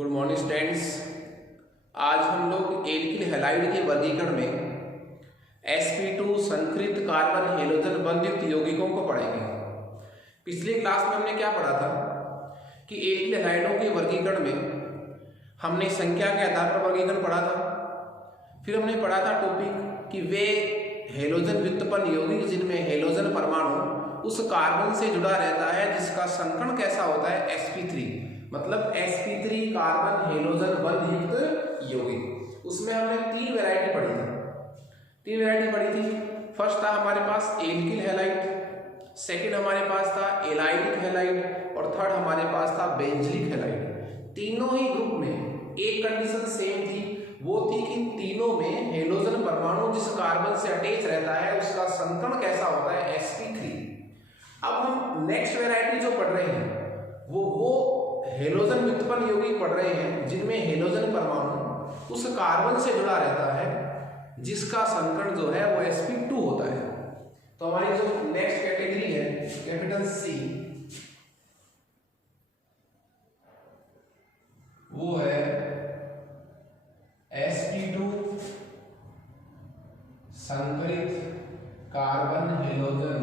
Good morning students. आज हम लोग एल्किल हैलाइड के वर्गीकरण में sp2 संकरित कार्बन हेलोजन बंधयुक्त यौगिकों को पढ़ेंगे। पिछली क्लास में हमने क्या पढ़ा था कि एल्किल हैलाइडों के वर्गीकरण में हमने संख्या के आधार पर वर्गीकरण पढ़ा था। फिर हमने पढ़ा था टॉपिक कि वे हेलोजन व्युत्पन्न यौगिक जिनमें हेलोजन परमाणु उस कार्बन से जुड़ा रहता है जिसका संकरण कैसा होता है sp3, मतलब sp3 कार्बन हेलोजन बंधयुक्त यौगिक। उसमें हमने तीन वैरायटी पढ़ी थी। फर्स्ट था हमारे पास एल्किल हैलाइड, सेकंड हमारे पास था एलाइलिक हैलाइड और थर्ड हमारे पास था बेंजलिक हैलाइड। तीनों ही ग्रुप में एक कंडीशन सेम थी, वो थी कि तीनों में हेलोजन परमाणु जिस कार्बन से अटैच रहता है उसका संकरण कैसा होता है sp3। अब हम नेक्स्ट वैरायटी जो पढ़ रहे हैं वो हेलोजन व्युत्पन्न यौगिक पढ़ रहे हैं जिनमें हेलोजन परमाणु उस कार्बन से जुड़ा रहता है जिसका संकरण जो है वो sp2 होता है। तो हमारी जो नेक्स्ट कैटेगरी है कैपिटल C वो है sp2 संकरित कार्बन हेलोजन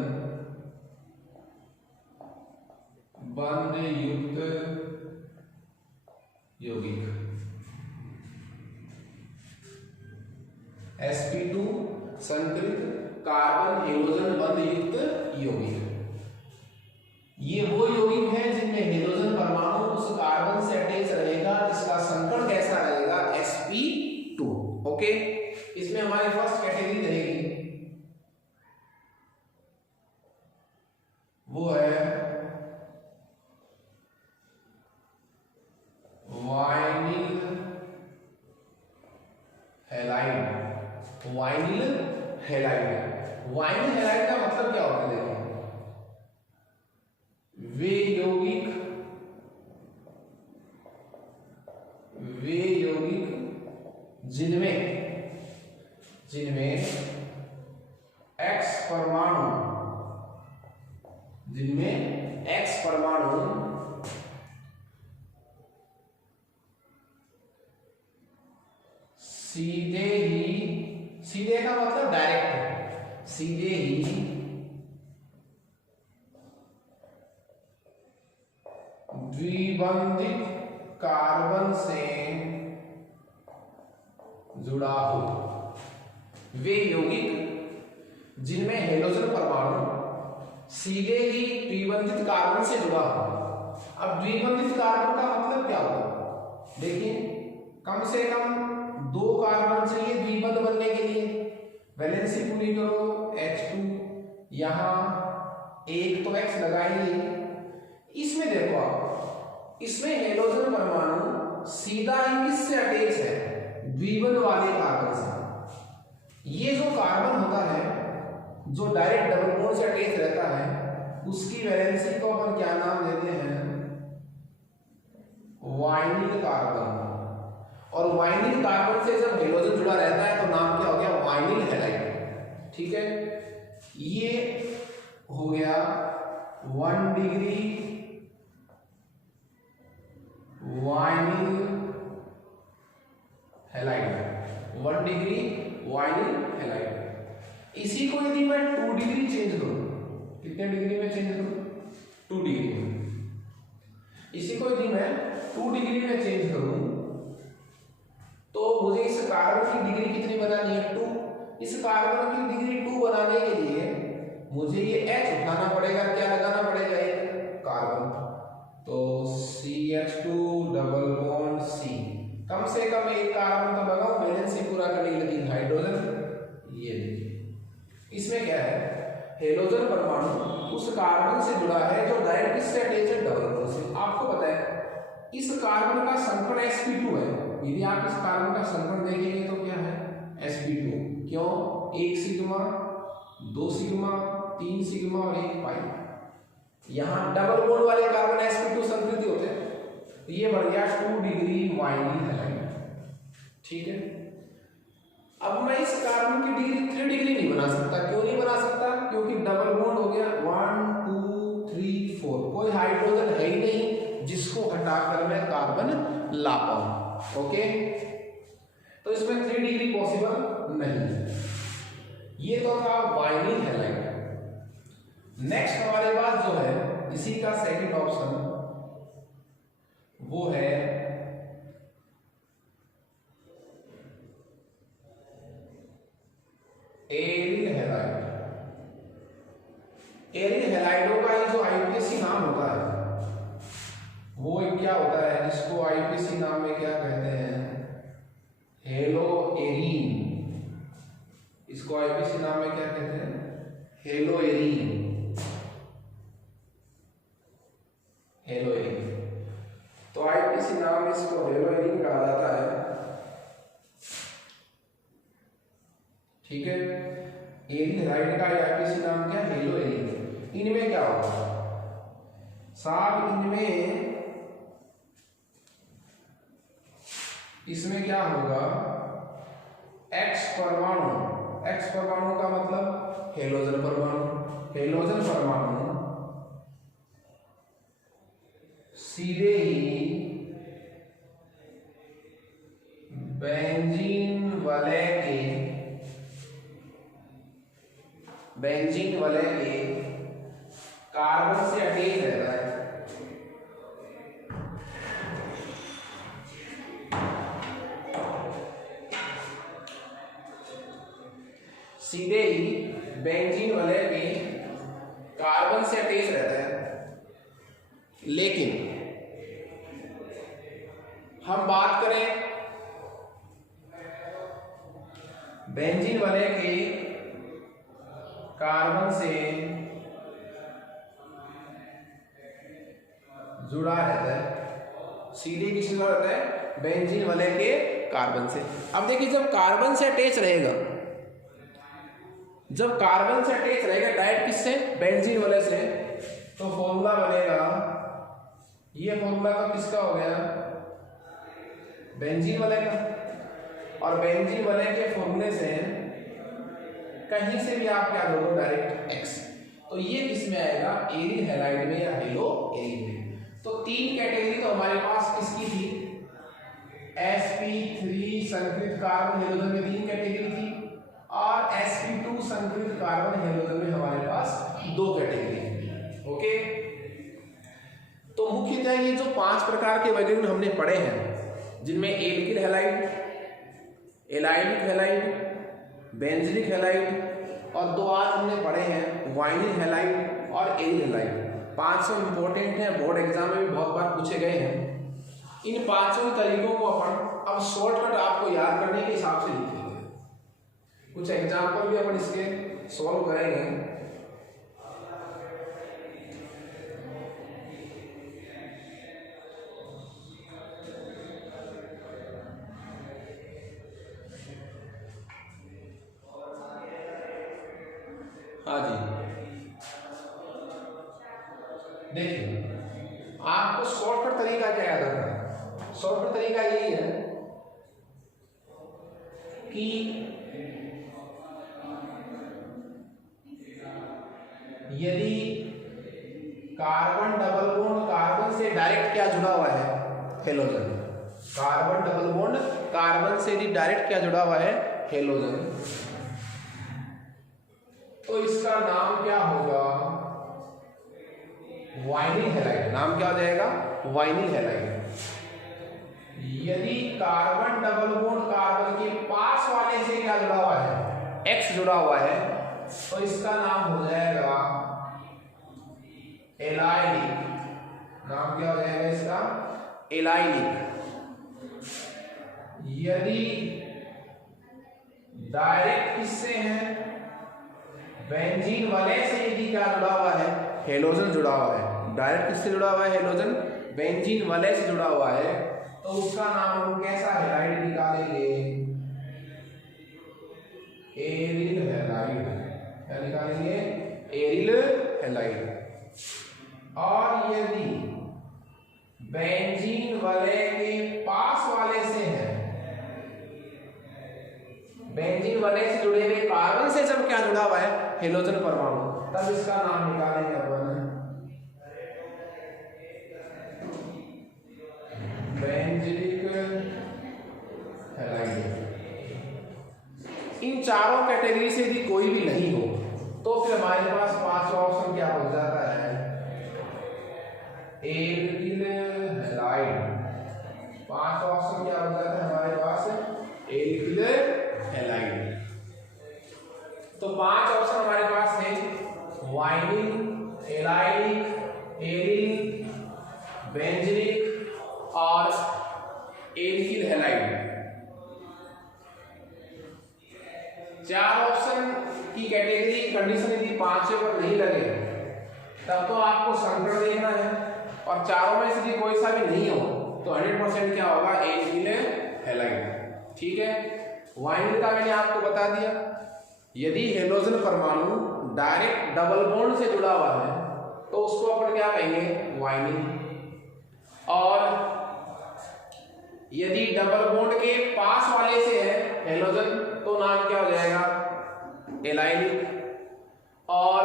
बंधयुक्त यौगिक। sp2 संकरित कार्बन हेलोजन बंधयुक्त यौगिक। ये वो यौगिक है जिनमें हेलोजन परमाणु उस कार्बन से अटैच रहेगा जिसका संकरण कैसा रहेगा sp2। ओके, इसमें हमारी फर्स्ट कैटेगरी रहेगी वो है vinyl halide. Vinyl halide, vinyl halide का मतलब क्या होता है? देखो, वे यौगिक जिनमें X परमाणु सीधे का मतलब डायरेक्ट, सीधे ही द्विबंधित कार्बन से जुड़ा हो। वे यौगिक जिनमें हेलोजन परमाणु सीधे ही द्विबंधित कार्बन से जुड़ा हो। अब द्विबंधित कार्बन का मतलब क्या होगा? देखिए, कम से कम दो कार्बन चाहिए द्विबंध बनने के लिए। वैलेंसी पूरी करो H2, यहां एक तो X लगाइए। इसमें देखो आप, इसमें हेलोजन परमाणु सीधा ही किससे अटैच है? द्विबंध वाले कार्बन से। ये जो कार्बन होता है जो डायरेक्ट डबल बॉन्ड से अटैच रहता है उसकी वैलेंसी को अपन क्या नाम देते हैं? Vinyl carbon. और वाइनिल कार्बन से जब हेलोजन जुड़ा रहता है तो नाम क्या हो गया? Vinyl halide. ठीक है, ये हो गया 1 degree vinyl halide. 1 degree vinyl halide. इसी को यदि मैं 2 डिग्री चेंज करूं, कितने डिग्री में चेंज करूं? 2 डिग्री में। इसी को यदि मैं 2 डिग्री में चेंज करूं तो मुझे इस कार्बन की डिग्री कितनी बनानी है? 2। इस कार्बन की डिग्री 2 बनाने के लिए मुझे ये H उठाना पड़ेगा। क्या लगाना पड़ेगा? एक कार्बन, तो CH2 डबल बॉन्ड C। कम से कम एक कार्बन तो लगाओ, बैलेंस पूरा करने के लिए 3 हाइड्रोजन। ये देखिए, इसमें क्या है? हेलोजन परमाणु उस कार्बन से जुड़ा है जो डायरेक्ट किससे अटैच है? डबल बॉन्ड से। आपको पता है इस कार्बन का संकरण sp2 है। यदि आप इस कार्बन का संकरण देखेंगे तो क्या है? sp2। क्यों? 1 सिग्मा, 2 सिग्मा, 3 सिग्मा और 1 पाई। यहां डबल बॉन्ड वाले कार्बन sp2 संकरित होते हैं। ये बढ़ गया 2 डिग्री वाइनिल हैलाइड। ठीक है, अब मैं इस कार्बन की डिग्री 3 डिग्री नहीं बना सकता। क्यों नहीं बना सकता? क्योंकि डबल बॉन्ड हो गया 1 2 3 4, कोई हाइड्रोजन है ही नहीं जिसको हटाकर मैं कार्बन ला पाऊं। ओके, तो इसमें 3 डिग्री पॉसिबल नहीं। ये तो था वाइनिल हैलाइड। नेक्स्ट हमारे पास जो है इसी का सेकंड ऑप्शन वो है एरिल हैलाइड। एरिल हैलाइडों का जो आईपीएसी नाम होता है वो क्या होता है, जिसको आईपीएसी नाम में क्या कहते हैं, हेलो एरीन। इसको आईपीएसी नाम में क्या कहते हैं, हेलो एरीन। हेलो एरीन, तो आईपीएसी नाम इसको हेलो एरीन कहा जाता है। ठीक है, एरिल हैलाइड का आईपीएसी नाम क्या, हेलो एरीन। इनमें क्या होगा साहब, इनमें इसमें क्या होगा, एक्स परमाणु। एक्स परमाणु का मतलब हेलोजन परमाणु। हेलोजन परमाणु सीधे ही बेंजीन वलय के कार्बन से अटैच रहता है। सीधे ही बेंजीन वलय के कार्बन से अटैच रहता है। लेकिन हम बात करें बेंजीन वलय के कार्बन से जुड़ा रहता है, सीधे किससे जुड़ा रहता है, बेंजीन वलय के कार्बन से। अब देखिए, जब कार्बन से अटैच रहेगा, जब कार्बन से अटैच रहेगा डायरेक्ट किससे, बेंजीन वलय से, तो फॉर्मूला बनेगा, ये फॉर्मूला तो किसका हो गया, बेंजीन वलय का। और बेंजीन वलय के फॉर्मूले से कहीं से भी आप क्या दोगे, डायरेक्ट एक्स। तो ये किस में आएगा, एरिल हैलाइड में या हेलो एरिल में। तो 3 कैटेगरी तो हमारे पास किसकी थी, sp3 संकरित कार्बन हेलोजन में 3 कैटेगरी थी, और sp2 संकरित कार्बन हेलोजन में हमारे पास 2 कैटेगरी है। ओके, तो मुख्यतः ये जो 5 प्रकार के वर्गीकरण हमने पढ़े हैं, जिनमें alkyl halide, allylic halide, benzylic halide, और 2 आज हमने पढ़े हैं वाइनिल हैलाइड और एरिल हैलाइड। 500 इंपॉर्टेंट हैं, बोर्ड एग्जाम में भी बहुत बार पूछे गए हैं। इन 5 तरीकों को अपन अब शॉर्टकट आपको याद करने के हिसाब से लिखेंगे। कुछ एग्जाम्पल भी अपन इसके सॉल्व करेंगे। हाँ जी, देखिए आपको शॉर्टकट तरीका क्या याद रखना है। शॉर्टकट तरीका यही है कि यदि कार्बन डबल बॉन्ड कार्बन से डायरेक्ट क्या जुड़ा हुआ है, halogen. Carbon double bond carbon से डायरेक्ट क्या जुड़ा हुआ है, हेलोजन। तो इसका नाम क्या होगा, वाइनिल हैलाइड। नाम क्या हो जाएगा, वाइनिल हैलाइड। यदि कार्बन डबल बॉन्ड कार्बन के पास वाले से क्या जुड़ा हुआ है, एक्स जुड़ा हुआ है, तो इसका नाम हो जाएगा एलाइलिक। नाम क्या हो जाएगा इसका, एलाइलिक। यदि डायरेक्ट किससे है, बेंजीन वलय से यदि क्या जुड़ा हुआ है, हेलोजन जुड़ा हुआ है। डायरेक्ट किससे जुड़ा हुआ है, हेलोजन, बेंजीन वलय से जुड़ा हुआ है, तो उसका नाम हम कैसा हैलाइड निकालेंगे, एरिल हैलाइड। क्या निकालेंगे, एरिल हैलाइड। और यदि बेंजीन वलय के पास वाले से है, बेंजीन वलय से जुड़े हुए कार्बन से जब क्या जुड़ा हुआ है, हेलोजन परमाणु, तब इसका नाम निकालेंगे अपन इन चारों कैटेगरी से यदि कोई भी नहीं हो तो फिर हमारे पास पांचवा ऑप्शन क्या हो जाता है, एल्किल हैलाइड। पांचवा ऑप्शन क्या हो जाता है हमारे पास, एल्किल हैलाइड। तो पांच ऑप्शन हमारे पास है, वाइनिल, एलाइलिक, एरिल, बेंजीलिक और एल्किल हैलाइड। चार ऑप्शन की कैटेगरी कंडीशन यदि पांचवें पर नहीं लगे तब तो आपको संकरण देखना है, और चारों में से यदि कोई सा भी नहीं हो तो 100% क्या होगा, एल्किल हैलाइड। ठीक है, वाइनिल का मैंने आपको बता दिया, यदि हेलोजन परमाणु डायरेक्ट डबल बॉन्ड से जुड़ा हुआ है तो उसको अपन क्या कहेंगे, वाइनिल। और यदि डबल बॉन्ड के पास वाले से है हेलोजन तो नाम क्या हो जाएगा, एलाइलिक। और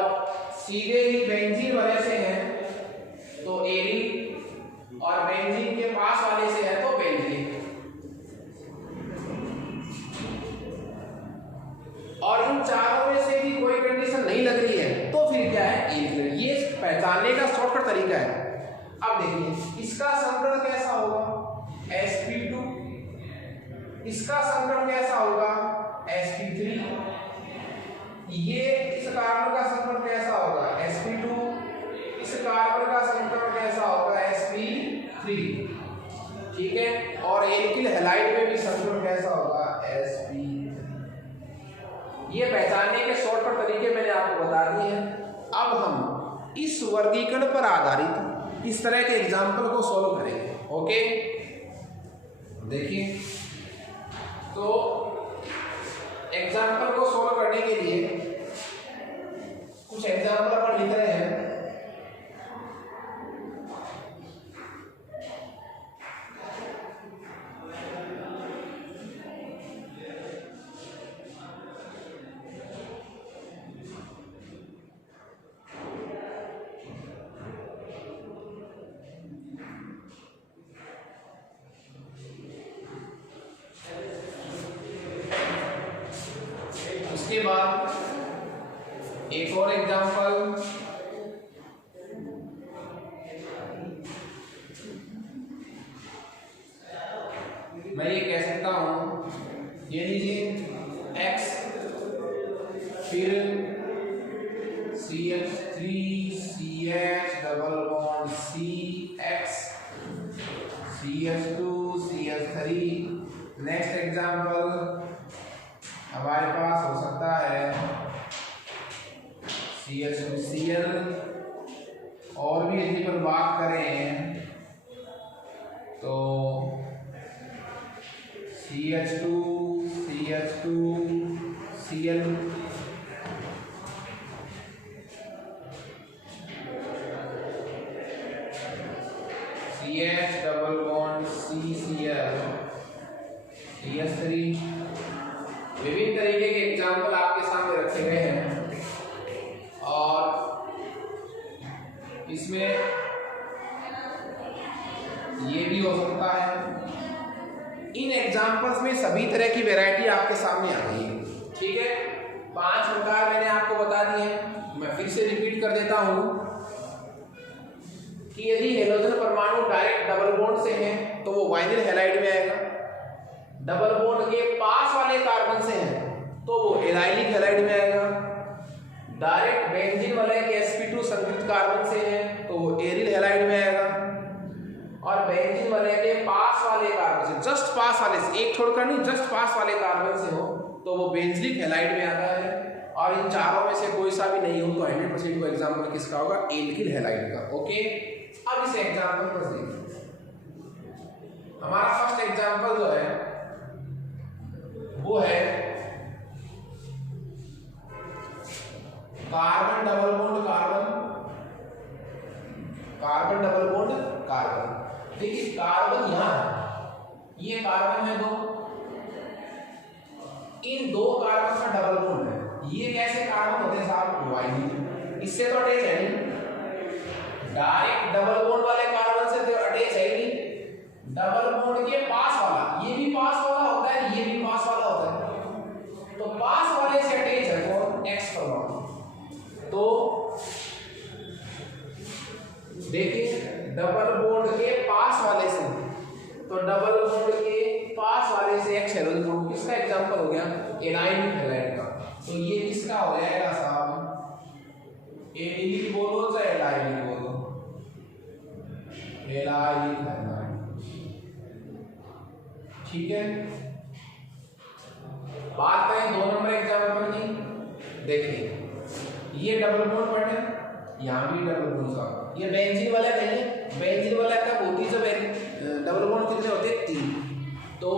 सीधे ही बेंजीन वाले से है तो एरिल, और बेंजीन के पास वाले से है तो बेंजीलिक। और इन चारों में से भी कोई कंडीशन नहीं लग रही है तो फिर क्या है, एल्किल। ये पहचानने का शॉर्टकट तरीका है। अब देखिए इसका संकरण कैसा होगा, sp2, इसका संकरण कैसा होगा, sp3, ये इस कार्बन का संकरण कैसा होगा, sp2, इस कार्बन का संकरण कैसा होगा, sp3। ठीक है, और एल्किल हैलाइड में भी संकरण कैसा होगा, sp। ये पहचानने के शॉर्टकट तरीके मैंने आपको बता दिए हैं। अब हम इस वर्गीकरण पर आधारित इस तरह के एग्जाम्पल को सॉल्व करेंगे। ओके, देखिए तो एग्जाम्पल को सॉल्व करने के लिए कुछ एग्जाम्पल अपन लिख रहे हैं। उसके बाद एक और एग्जांपल, मैं ये कह सकता हूं, ये लीजिए x, फिर CH3 CH double bond CX, CH2 CH3। Next example हमारे पास हो सकता है CH2Cl। और भी यदि पर बात करें तो CH2 CH2Cl, CH double bond CCl, CH3। विभिन्न तरीके के एग्जाम्पल आपके सामने रखे गए हैं, और इसमें ये भी हो सकता है। इन एग्जाम्पल्स में सभी तरह की वैरायटी आपके सामने आ गई है। ठीक है, 5 प्रकार मैंने आपको बता दिए हैं। मैं फिर से रिपीट कर देता हूं कि यदि हेलोजन परमाणु डायरेक्ट डबल बॉन्ड से है तो वो वाइनिल हैलाइड में आएगा, डबल बॉन्ड के पास वाले कार्बन से है तो वो एलाइलिक हैलाइड में आएगा, डायरेक्ट बेंजीन वाले के sp2 संतृप्त कार्बन से है तो वो एरिल हैलाइड में आएगा, और बेंजीन वाले के पास वाले कार्बन से, जस्ट पास वाले से, एक छोड़कर नहीं, जस्ट पास वाले कार्बन से हो तो वो बेंजीलिक हैलाइड में आता है। और इन चारों में से कोई सा भी नहीं हो तो 100% को एग्जाम्पल किसका होगा, एल्किल हैलाइड का। ओके, अब इस एग्जाम्पल पर देखिए, हमारा फर्स्ट एग्जाम्पल जो है वो है carbon double bond carbon, carbon double bond carbon. देखिए कार्बन यहां है, ये कार्बन है दो, इन दो कार्बन का डबल बॉन्ड है। ये कैसे कार्बन होते हैं साहब, वाइनिल, इससे तो अटैच है नहीं, डायरेक्ट डबल बॉन्ड वाले कार्बन से तो अटैच है ही नहीं, डबल बॉन्ड के पास वाला, ये भी पास वाला होता है, ये भी पास वाला होता है, तो पास डबल बॉन्ड के पास वाले से एक्स हेलोजन ग्रुप किसका एग्जांपल हो गया? एलाइन हैलाइड का। तो ये किसका हो जाएगा साहब? एलिक बोलो चाहे एलाइन बोलो, एलाइन हैलाइड। ठीक है, बात करें 2 नंबर एग्जांपल की। देखिए ये डबल बॉन्ड पैटर्न, यहाँ भी डबल बॉन्ड का, ये बेंजीन वाला नहीं है। बेंजीन वाला कब होती है? जब डबल बॉन्ड कितने होते हैं? 3। तो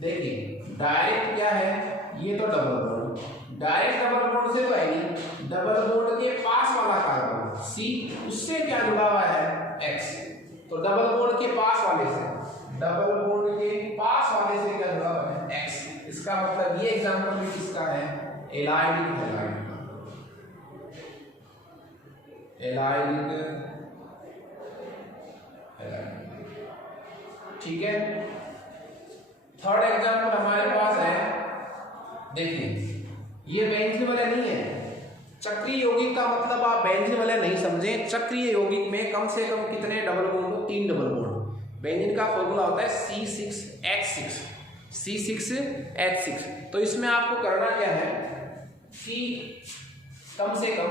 देखिए डायरेक्ट क्या है, ये तो double bond, direct double bond से तो है नहीं, डबल बॉन्ड के पास वाला कार्बन सी, उससे क्या जुड़ा हुआ है? एक्स। तो डबल बॉन्ड के पास वाले से, डबल बॉन्ड के पास वाले से क्या जुड़ा हुआ है? एक्स। इसका मतलब ये एग्जांपल भी किसका है? एलाइनिक हैलाइड का, एलाइनिक हैलाइड। ठीक है, थर्ड एग्जांपल हमारे पास है। देखिए ये बेंजीन वाला नहीं है। चक्रीय यौगिक का मतलब आप बेंजीन वाला नहीं समझे। चक्रीय यौगिक में कम से कम कितने डबल बॉन्ड हो? 3 डबल बॉन्ड। बेंजीन का फॉर्मूला होता है C6H6, C6H6। तो इसमें आपको करना क्या है कि कम से कम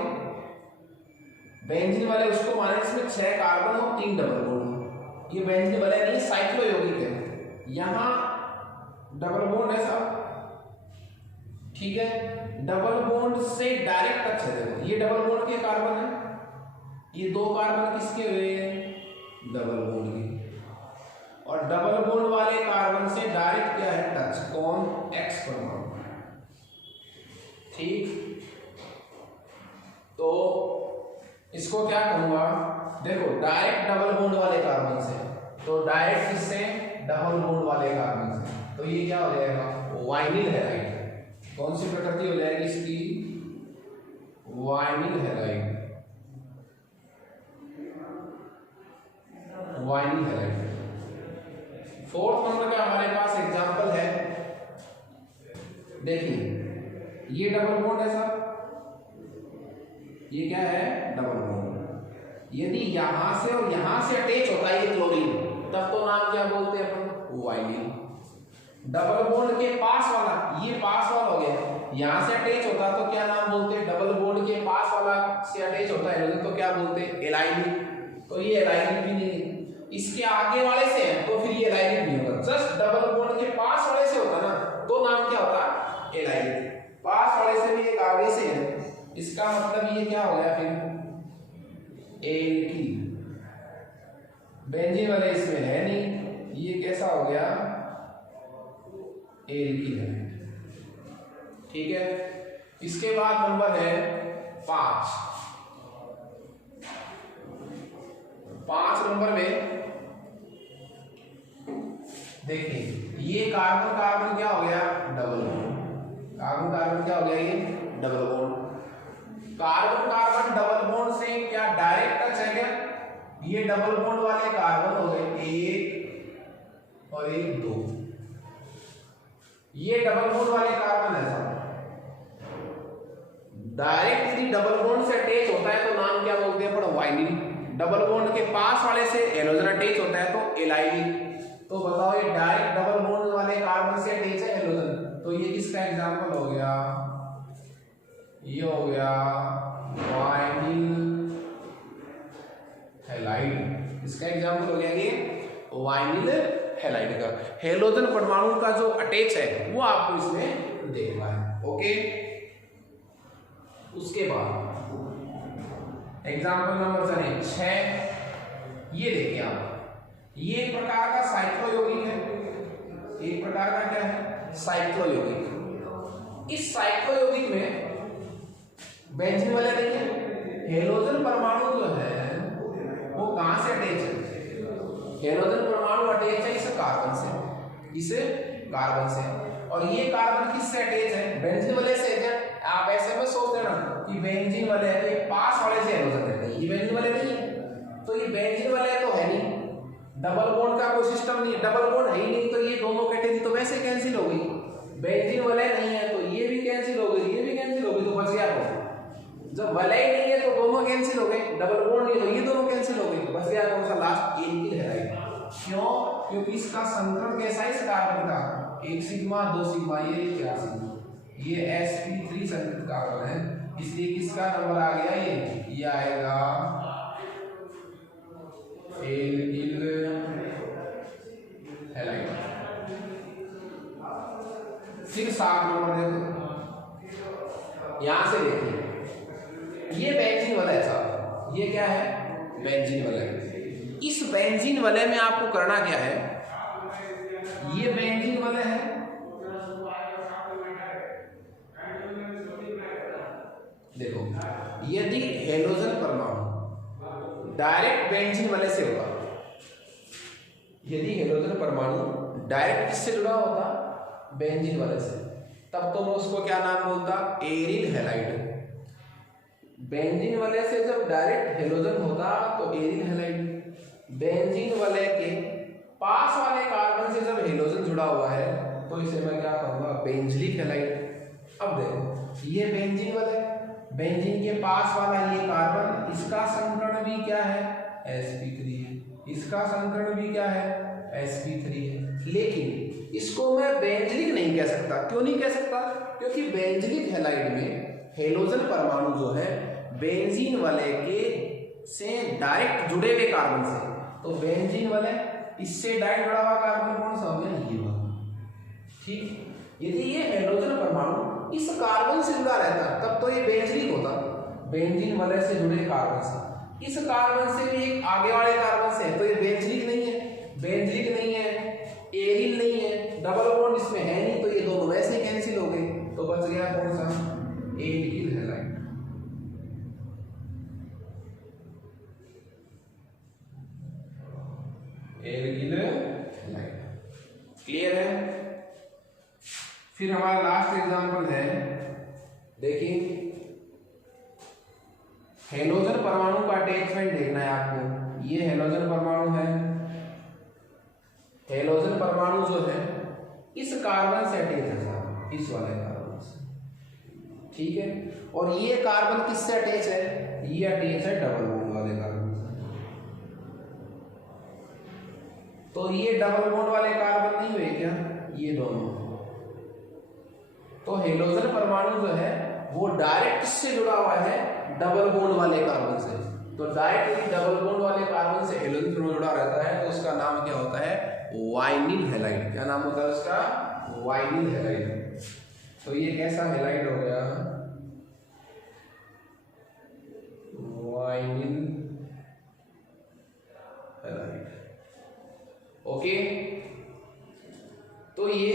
बेंजीन वाले उसको माने इसमें 6 कार्बन हो, 3 डबल बॉन्ड हो। ये बेंजीन वाला नहीं, साइक्लो यौगिक है। यहाँ डबल बॉन्ड है साहब, ठीक है, डबल बॉन्ड से डायरेक्ट टच है। देखो ये डबल बॉन्ड के कार्बन है, ये 2 कार्बन किसके हुए हैं? डबल बॉन्ड के। और डबल बॉन्ड वाले कार्बन से डायरेक्ट क्या है? टच। कौन? एक्स परमाणु। ठीक, तो इसको क्या कहूंगा? देखो डायरेक्ट डबल बॉन्ड वाले कार्बन से, तो डायरेक्ट किससे? डबल बॉन्ड वाले कार्बन से। तो ये क्या हो जाएगा? Vinyl halide. कौन सी प्रकृति हो जाएगी इसकी? Vinyl halide, vinyl halide. 4th number का हमारे पास एग्जांपल है। देखिए ये डबल बॉन्ड है साहब, ये क्या है? Double bond. यदि यहां से और यहां से अटैच होता है ये क्लोरीन, तब तो नाम क्या बोलते हैं अपन? वाइनिल। डबल बॉन्ड के पास वाला, ये पास वाला हो गया, यहां से अटैच होता तो क्या नाम बोलते हैं? डबल बॉन्ड के पास वाला से अटैच होता है तो क्या बोलते हैं? एलाइनिक। तो ये एलाइनिक भी नहीं है। इसके आगे वाले से है तो फिर ये एलाइनिक नहीं होगा। जस्ट डबल बॉन्ड के पास वाले से होता ना, तो नाम क्या होता? एलाइनिक। पास वाले से भी एक आगे से है, इसका मतलब ये क्या हो गया फिर? एल्कीन। बेंजीन वाले इसमें है नहीं, ये कैसा हो गया? एल्कीन है। ठीक है, इसके बाद नंबर है 5 नंबर में देखिए ये कार्बन कार्बन क्या हो गया? Double bond. कार्बन कार्बन क्या हो गया? ये double bond. Carbon carbon double bond से क्या डायरेक्ट टच है क्या? ये डबल बॉन्ड वाले कार्बन हो गए 1 और 1 2। ये डबल बॉन्ड वाले कार्बन है साहब। डायरेक्ट यदि डबल बॉन्ड से अटैच होता है तो नाम क्या बोलते हैं? वाइनिल। डबल बॉन्ड के पास वाले से हैलोजन अटैच होता है तो एलाइनिक। तो बताओ ये डायरेक्ट डबल बॉन्ड वाले कार्बन से अटैच है हैलोजन, तो ये किसका एग्जांपल हो गया? ये हो गया वाइनिल हैलाइड। इसका एग्जांपल हो गया ये वाइनिल हैलाइड का। हैलोजन परमाणु का जो अटैच है वो आपको इसमें देखना है। ओके, उसके बाद एग्जांपल नंबर 6, ये देखिए आप, ये एक प्रकार का साइक्लो यौगिक है। एक प्रकार का क्या है? साइक्लो यौगिक। इस साइक्लो यौगिक में बेंजीन वाले नहीं है। हैलोजन परमाणु जो है वो कहां से अटैच है? हैलोजन परमाणु अटैच है इस कार्बन से, इस कार्बन से। और ये कार्बन किससे अटैच है? बेंजीन वाले से है। आप ऐसे में सोच लेना कि बेंजीन वाले है तो ये पास वाले से हैलोजन रहते हैं, ये बेंजीन वाले नहीं है, तो ये बेंजीन वाले तो है नहीं। डबल बॉन्ड का कोई सिस्टम नहीं, डबल बॉन्ड है ही नहीं, तो ये दोनों कैटेगरी तो वैसे कैंसिल हो गई। बेंजीन वाले नहीं है तो ये भी कैंसिल हो गई, ये भी कैंसिल हो गई, तो बच गया कौन? जब वाले ही नहीं है तो दोनों कैंसिल हो गए। डबल बॉन्ड नहीं तो ये दोनों कैंसिल हो गए, बच गया कौन सा? Last alkyl halide. क्यों? क्योंकि इसका संकरण कैसा है इस कार्बन का, 1 सिग्मा 2 सिग्मा, ये क्या सिग्मा, ये sp3 संकरित कार्बन है, इसलिए किसका नंबर आ गया, ये आएगा एल्किल हैलाइड। फिर 7 नंबर देखो, यहां से देखिए ये बेंजीन वलय साहब, ये क्या है बेंजीन वलय। इस बेंजीन वलय में आपको करना क्या है, ये बेंजीन वलय है, देखो यदि हेलोजन परमाणु डायरेक्ट बेंजीन वलय से होगा, यदि हेलोजन परमाणु डायरेक्ट किससे जुड़ा होता बेंजीन वलय से, तब तो मैं उसको क्या नाम बोलता एरिल हैलाइड। बेंजीन वलय से जब डायरेक्ट हेलोजन होता तो एरिल हैलाइड। बेंजीन वलय के पास वाले कार्बन से जब हेलोजन जुड़ा हुआ है तो इसे मैं क्या कहूंगा बेंजलिक हैलाइड। अब देखो ये बेंजीन वलय, बेंजीन के पास वाला ये कार्बन, इसका संकरण भी क्या है sp3 है, इसका संकरण भी क्या है sp3 है, लेकिन इसको मैं बेंजलिक नहीं कह सकता। क्यों नहीं कह सकता, क्योंकि बेंजलिक हैलाइड में हेलोजन परमाणु जो है बेंजीन वलय के से डायरेक्ट जुड़े हुए कार्बन से, तो बेंजीन वलय इससे डायरेक्ट जुड़ा हुआ कार्बन कौन सा हो गया, ये वाला, ठीक। यदि ये हेलोजन परमाणु इस कार्बन से जुड़ा रहता तब तो ये बेंजलिक होता, बेंजीन वलय से जुड़े कार्बन से, इस कार्बन से भी एक आगे वाले कार्बन से है, तो ये बेंजलिक नहीं है, बेंजलिक नहीं है, एरिल नहीं है, डबल बॉन्ड इसमें है नहीं, तो ये दोनों वैसे ही कैंसिल हो गए, तो बच गया कौन सा alkyl halide. Alkyl halide clear है। फिर हमारा लास्ट एग्जांपल है, देखिए हेलोजन परमाणु का अटैचमेंट देखना है आपको। ये हेलोजन परमाणु है, हेलोजन परमाणु जो है इस कार्बन से अटैच है साहब, इस वाले कार्बन से, ठीक है। और ये कार्बन किससे अटैच है, ये अटैच है डबल बॉन्ड वाले कार्बन से। तो ये डबल बॉन्ड वाले कार्बन नहीं हुए क्या, ये दोनों। तो हेलोजन परमाणु जो है वो डायरेक्ट किससे जुड़ा हुआ है, डबल बॉन्ड वाले कार्बन से। तो डायरेक्ट डबल बॉन्ड वाले कार्बन से हेलोजन परमाणु जुड़ा रहता है तो उसका नाम क्या होता है, वाइनिल हैलाइड। क्या नाम होता है उसका, वाइनिल हैलाइड। तो ये कैसा हैलाइड हो गया, वाइनिल हैलाइड, ओके। तो ये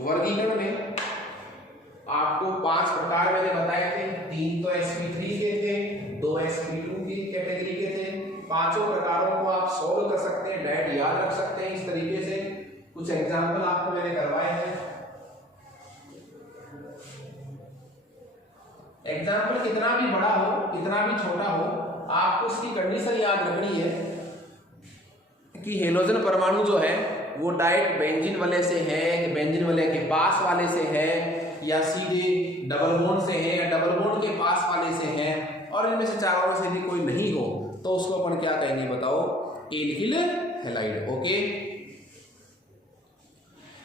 वर्गीकरण में आपको 5 प्रकार मैंने बताए थे, 3 तो sp3 के थे, 2 sp2 की कैटेगरी के थे। पांचों प्रकारों को आप सॉल्व कर सकते हैं, डायरेक्ट याद रख सकते हैं इस तरीके से। कुछ एग्जाम्पल आपको मैंने करवाए हैं। एग्जाम्पल कितना भी बड़ा हो कितना भी छोटा हो, आपको उसकी कंडीशन याद रखनी है कि हेलोजन परमाणु जो है वो डायरेक्ट बेंजीन वलय से है कि बेंजीन वलय के पास वाले से है, या सीधे डबल बॉन्ड से है, या डबल बॉन्ड के पास वाले से है, और इनमें से चारों में से भी कोई नहीं हो तो उसको अपन क्या कहेंगे बताओ, एल्किल हैलाइड, ओके।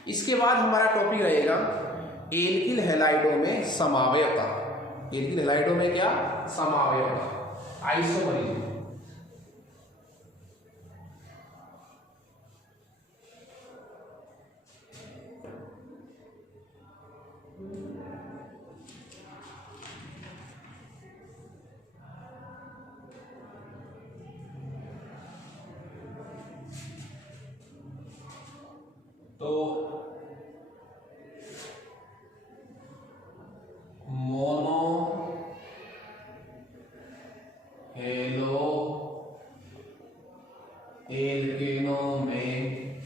इसके बाद हमारा टॉपिक रहेगा एल्किल हैलाइडों में समावयवता। एल्किल हैलाइडों में क्या, समावयवता, आइसोमरिज्म। तो मोनो हेलो एल्केनों में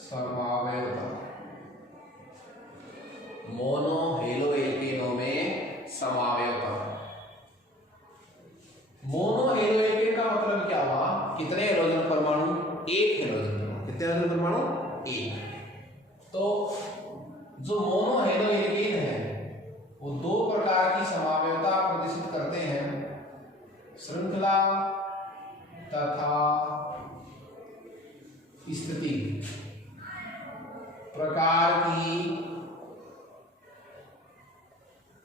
समावयवता, मोनो हेलो एल्केनों में समावयवता। मोनो हेलो एल्केन का मतलब क्या हुआ, कितने हेलोजन परमाणु, एक हेलोजन परमाणु। कितने हेलोजन परमाणु, एक। तो जो मोनो हेलो एल्केन है वो 2 प्रकार की समावयवता प्रदर्शित करते हैं, श्रृंखला तथा स्थिति प्रकार की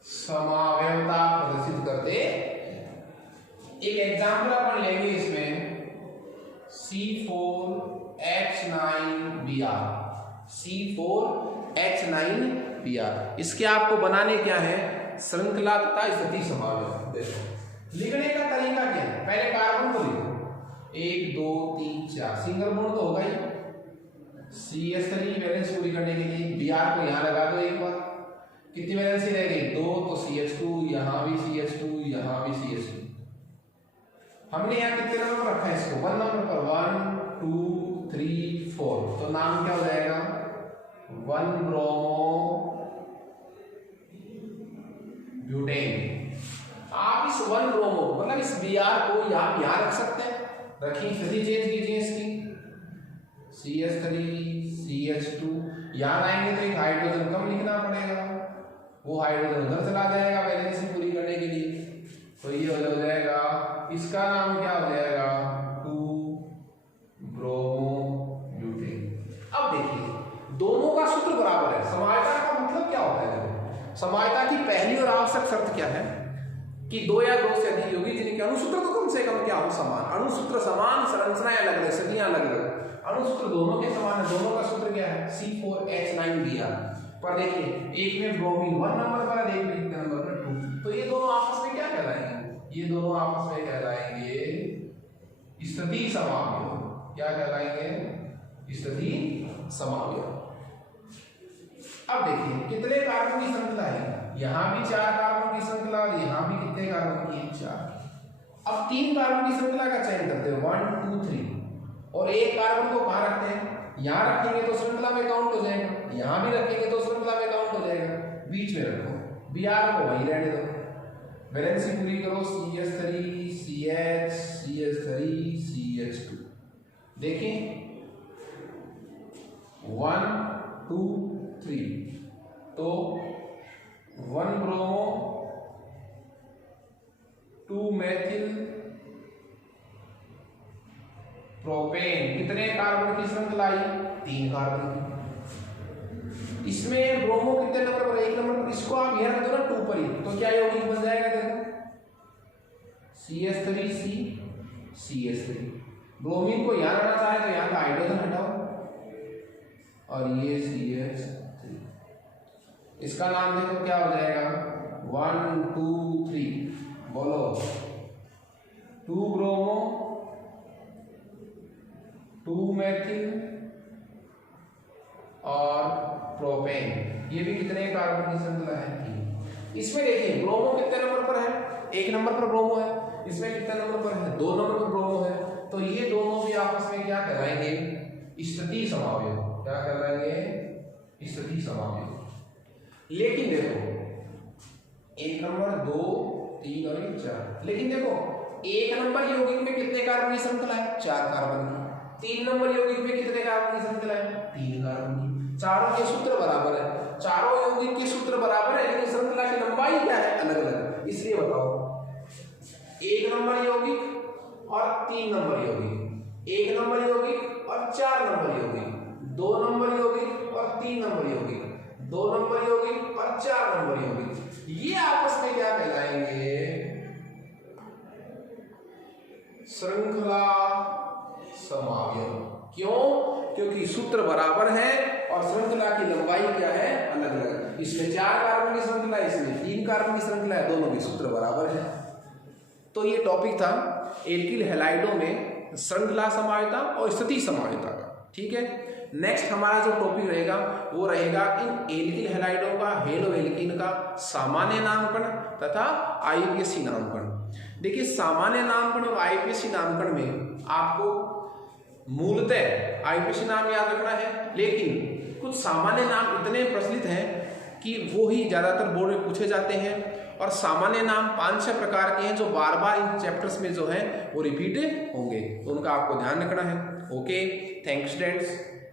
समावयवता प्रदर्शित करते। एक एग्जाम्पल अपन लेंगे इसमें C4H9Br। C4H9Br इसके आपको बनाने क्या है, श्रृंखला तथा स्थिति समावयव। देखो लिखने का तरीका क्या है, पहले कार्बन को लिखो 1 2 3 4, सिंगल बॉन्ड तो होगा ही। CH3 वैलेंस पूरी करने के लिए Br को यहाँ लगा दो एक बार, कितनी वैलेंसी रह गई 2, तो CH2 यहाँ भी CH2 यहाँ भी CH2। हमने यहाँ कितने नंबर रखा है इसको, 1 नंबर पर 1 2 3 4, तो नाम क्या हो जाएगा 1 ब्रोमो ब्यूटेन। आप इस 1 ब्रोमो मतलब इस Br को यहाँ रख सकते हैं, रखिए स्थिति चेंज कीजिए इसकी CH3 CH2, यहाँ आएंगे तो एक हाइड्रोजन कम लिखना पड़ेगा, वो हाइड्रोजन उधर चला जाएगा वैलेंसी पूरी करने के लिए, तो ये हो जाएगा, इसका नाम क्या हो जाएगा 2 ब्रोमो ब्यूटेन। अब देखिए दोनों का सूत्र बराबर है। समायता का मतलब क्या होता है, समायता की पहली और आवश्यक शर्त क्या है कि 2 या 2 से अधिक यौगिक जिनके अणुसूत्र तो कम से कम क्या हो समान, अणुसूत्र समान, संरचनाएं अलग अलग, स्थितियां अलग अलग, अणुसूत्र दोनों के समान है। दोनों का सूत्र क्या है C4H9Br। पर देखिए एक में ब्रोमीन 1 नंबर पर है, एक में कितने नंबर पर 2, तो ये दोनों आपस में क्या कहलाएंगे, ये दोनों आपस में कहलाएंगे स्थिति समावयव। क्या कहलाएंगे, स्थिति समावयव। अब देखिए कितने कार्बन की श्रृंखला है, यहाँ भी 4 कार्बन की श्रृंखला और यहाँ भी कितने कार्बन की 4। अब 3 कार्बन की श्रृंखला का चयन करते हैं 1 2 3, और एक कार्बन को कहाँ रखते हैं, यहाँ रखेंगे तो श्रृंखला में काउंट हो जाएगा, यहाँ भी रखेंगे तो श्रृंखला में काउंट हो जाएगा, बीच में रखो Br को वहीं रहने दो, वैलेंसी पूरी करो CH3 CH CH3 CH2। देखें 1 2 3, तो 1 ब्रोमो 2 मेथिल प्रोपेन, कितने कार्बन की श्रृंखला आई 3 कार्बन की। इसमें ब्रोमो कितने नंबर पर, 1 नंबर पर, इसको आप यहां रख दो ना 2 पर ही, तो क्या यौगिक बन जाएगा, देखो CH3C CH3। ब्रोमीन को यहां रखना चाहे तो यहां का हाइड्रोजन हटाओ और ये CH3, इसका नाम देखो क्या हो जाएगा 1 2 3, बोलो 2 ब्रोमो 2 मेथिल और प्रोपेन, ये भी कितने कार्बन की श्रृंखला है 3। इसमें देखिए ब्रोमो कितने नंबर पर है, 1 नंबर पर ब्रोमो है, इसमें कितने नंबर पर है 2 नंबर पर ब्रोमो है, तो ये दोनों भी आपस में क्या कहलाएंगे स्थिति समावयव। क्या कहलाएंगे स्थिति समावयव। लेकिन देखो 1 नंबर 2 3 और 4, लेकिन देखो 1 नंबर यौगिक में कितने कार्बन की श्रृंखला है 4 कार्बन की, 3 नंबर यौगिक में कितने कार्बन की श्रृंखला है 3 कार्बन की। चारों के सूत्र बराबर है, चारों यौगिक के सूत्र बराबर है, लेकिन श्रृंखला की लंबाई क्या है अलग अलग। इसलिए बताओ 1 नंबर यौगिक और 3 नंबर यौगिक, 1 नंबर यौगिक और 4 नंबर यौगिक, 2 नंबर यौगिक और 3 नंबर यौगिक, 2 नंबर यौगिक और 4 नंबर यौगिक, ये आपस में क्या कहलाएंगे श्रृंखला समावयव। क्यों, क्योंकि सूत्र बराबर है और श्रृंखला की लंबाई क्या है अलग अलग। इसमें 4 कार्बन की श्रृंखला है, इसमें 3 कार्बन की श्रृंखला है, दोनों के सूत्र बराबर है। तो ये टॉपिक था एल्किल हैलाइडों में श्रृंखला समावयवता और स्थिति समावयवता का। ठीक है, नेक्स्ट हमारा जो टॉपिक रहेगा वो रहेगा इन एल्किल हैलाइडों का, हेलो एल्कीन का सामान्य नामकरण तथा आईपीएसी नामकरण। देखिए सामान्य नामकरण और आईपीएसी नामकरण में आपको मूलतः आईपीएसी नाम याद रखना है, लेकिन कुछ सामान्य नाम इतने प्रचलित हैं कि वो ही ज्यादातर बोर्ड में पूछे जाते हैं, और सामान्य नाम 5-6 प्रकार के हैं जो बार बार इन चैप्टर्स में जो है वो रिपीट होंगे, तो उनका आपको ध्यान रखना है। Okay, thanks students.